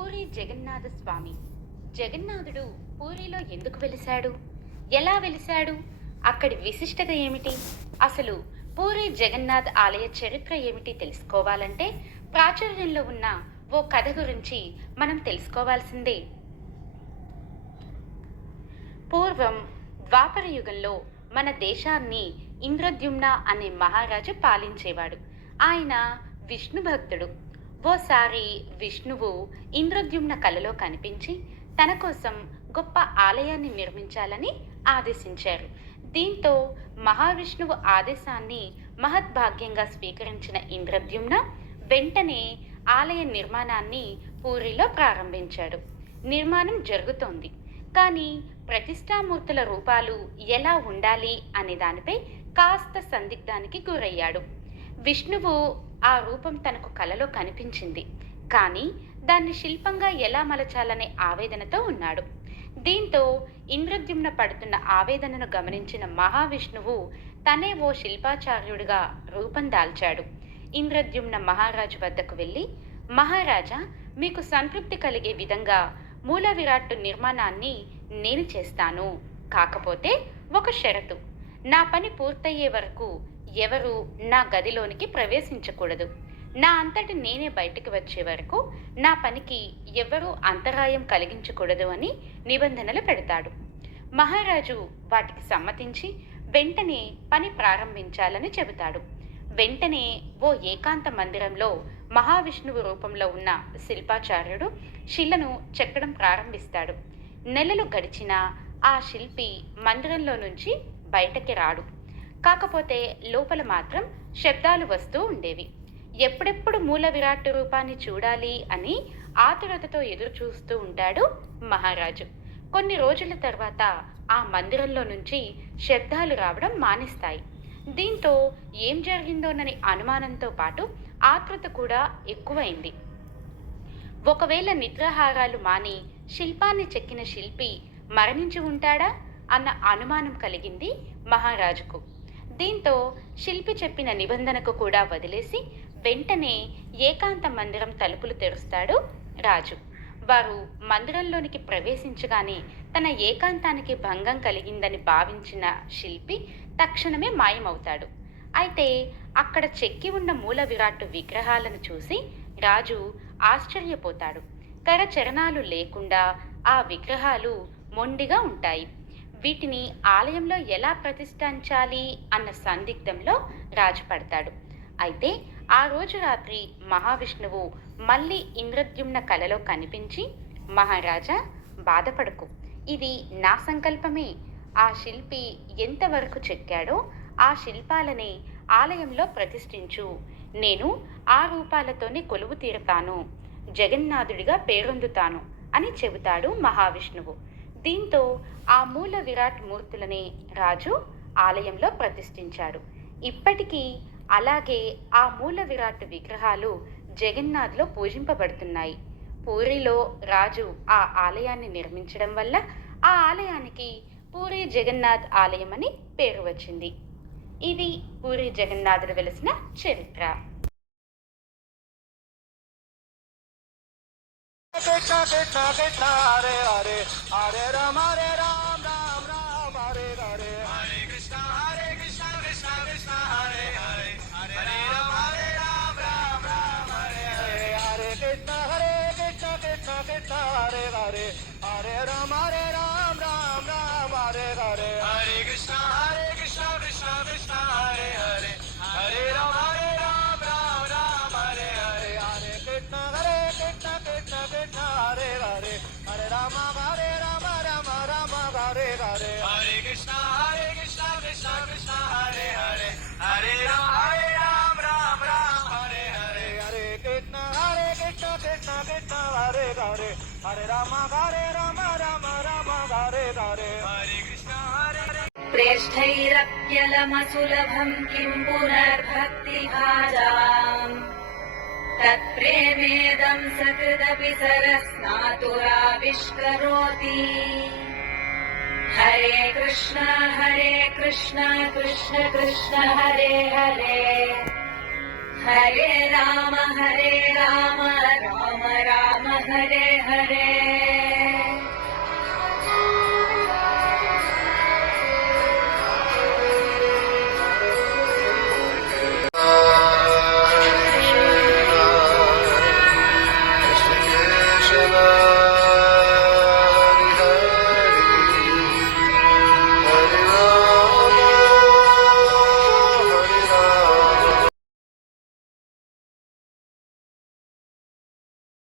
పూరి జగన్నాథ స్వామి. జగన్నాథుడు పూరిలో ఎందుకు వెలిశాడు? ఎలా వెలిశాడు? అక్కడి విశిష్టత ఏమిటి? అసలు పూరి జగన్నాథ్ ఆలయ చరిత్ర ఏమిటి తెలుసుకోవాలంటే ప్రాచుర్యంలో ఉన్న ఓ కథ గురించి మనం తెలుసుకోవాల్సిందే. పూర్వం ద్వాపర యుగంలో మన దేశాన్ని ఇంద్రద్యుమ్న అనే మహారాజు పాలించేవాడు. ఆయన విష్ణు భక్తుడు. ఓసారి విష్ణువు ఇంద్రద్యుమ్న కలలో కనిపించి తన కోసం గొప్ప ఆలయాన్ని నిర్మించాలని ఆదేశించారు. దీంతో మహావిష్ణువు ఆదేశాన్ని మహద్భాగ్యంగా స్వీకరించిన ఇంద్రద్యుమ్న వెంటనే ఆలయ నిర్మాణాన్ని పూరిలో ప్రారంభించాడు. నిర్మాణం జరుగుతోంది. కానీ ప్రతిష్టామూర్తుల రూపాలు ఎలా ఉండాలి అనే దానిపై కాస్త సందిగ్ధానికి గురయ్యాడు. విష్ణువు ఆ రూపం తనకు కలలో కనిపించింది, కానీ దాన్ని శిల్పంగా ఎలా మలచాలనే ఆవేదనతో ఉన్నాడు. దీంతో ఇంద్రద్యుమ్న పడుతున్న ఆవేదనను గమనించిన మహావిష్ణువు తనే ఓ శిల్పాచార్యుడిగా రూపం దాల్చాడు. ఇంద్రద్యుమ్న మహారాజు వద్దకు వెళ్ళి, మహారాజా, మీకు సంతృప్తి కలిగే విధంగా మూల విరాట్టు నిర్మాణాన్ని నేను చేస్తాను. కాకపోతే ఒక షరతు, నా పని పూర్తయ్యే వరకు ఎవరు నా గదిలోనికి ప్రవేశించకూడదు. నా అంతటి నేనే బయటికి వచ్చే వరకు నా పనికి ఎవరూ అంతరాయం కలిగించకూడదు అని నిబంధనలు పెడతాడు. మహారాజు వాటికి సమ్మతించి వెంటనే పని ప్రారంభించాలని చెబుతాడు. వెంటనే ఓ ఏకాంత మందిరంలో మహావిష్ణువు రూపంలో ఉన్న శిల్పాచార్యుడు శిలను చెక్కడం ప్రారంభిస్తాడు. నెలలు గడిచినా ఆ శిల్పి మందిరంలో నుంచి బయటకి రాడు. కాకపోతే లోపల మాత్రం శబ్దాలు వస్తూ ఉండేవి. ఎప్పుడెప్పుడు మూల విరాట్ రూపాన్ని చూడాలి అని ఆతురతతో ఎదురు చూస్తూ ఉంటాడు మహారాజు. కొన్ని రోజుల తర్వాత ఆ మందిరంలో నుంచి శబ్దాలు రావడం మానేస్తాయి. దీంతో ఏం జరిగిందోనని అనుమానంతో పాటు ఆతృత కూడా ఎక్కువైంది. ఒకవేళ నిద్రాహారాలు మాని శిల్పాన్ని చెక్కిన శిల్పి మరణించి ఉంటాడా అన్న అనుమానం కలిగింది మహారాజుకు. దీంతో శిల్పి చెప్పిన నిబంధనకు కూడా వదిలేసి వెంటనే ఏకాంత మందిరం తలుపులు తెరుస్తాడు రాజు. వారు మందిరంలోనికి ప్రవేశించగానే తన ఏకాంతానికి భంగం కలిగిందని భావించిన శిల్పి తక్షణమే మాయమవుతాడు. అయితే అక్కడ చెక్కి ఉన్న మూల విరాట్ విగ్రహాలను చూసి రాజు ఆశ్చర్యపోతాడు. కరచరణాలు లేకుండా ఆ విగ్రహాలు మొండిగా ఉంటాయి. వీటిని ఆలయంలో ఎలా ప్రతిష్ఠించాలి అన్న సందిగ్ధంలో రాజు పడతాడు. అయితే ఆ రోజు రాత్రి మహావిష్ణువు మళ్ళీ ఇంద్రద్యుమ్న కలలో కనిపించి, మహారాజా, బాధపడకు, ఇది నా సంకల్పమే. ఆ శిల్పి ఎంతవరకు చెక్కాడో ఆ శిల్పాలనే ఆలయంలో ప్రతిష్ఠించు. నేను ఆ రూపాలతోనే కొలువు తీరుతాను, జగన్నాథుడిగా పేరొందుతాను అని చెబుతాడు మహావిష్ణువు. దీంతో ఆ మూల విరాట్ మూర్తులనే రాజు ఆలయంలో ప్రతిష్ఠించాడు. ఇప్పటికీ అలాగే ఆ మూల విరాట్ విగ్రహాలు జగన్నాథ్లో పూజింపబడుతున్నాయి. పూరిలో రాజు ఆ ఆలయాన్ని నిర్మించడం వల్ల ఆ ఆలయానికి పూరి జగన్నాథ్ ఆలయం అని పేరు వచ్చింది. ఇది పూరి జగన్నాథుడు వెలిసిన చరిత్ర. कृष्ण कृष्ण कृष्ण हरे हरे हरे राम राम राम हरे हरे हरे कृष्ण कृष्ण कृष्ण हरे हरे हरे राम राम हरे हरे हरे कृष्ण कृष्ण कृष्ण हरे हरे हरे राम राम हरे हरे हरे कृष्ण कृष्ण कृष्ण हरे हरे हरे राम राम हरे हरे हरे कृष्ण कृष्ण हरे हरे हरे राम राम हरे हरे हरे कृष्ण कृष्ण कृष्ण हरे हरे हरे राम राम हरे हरे हरे कृष्ण कृष्ण कृष्ण हरे हरे हरे राम राम हरे हरे हरे कृष्ण हरे प्रेष्ठैरप्यलमसुलभं किं पुनर्भक्तिभाजाम् तत्प्रेमेदं सकृदपि सरस्नातुराविष्करोति। हरे कृष्ण कृष्ण कृष्ण हरे हरे हरे राम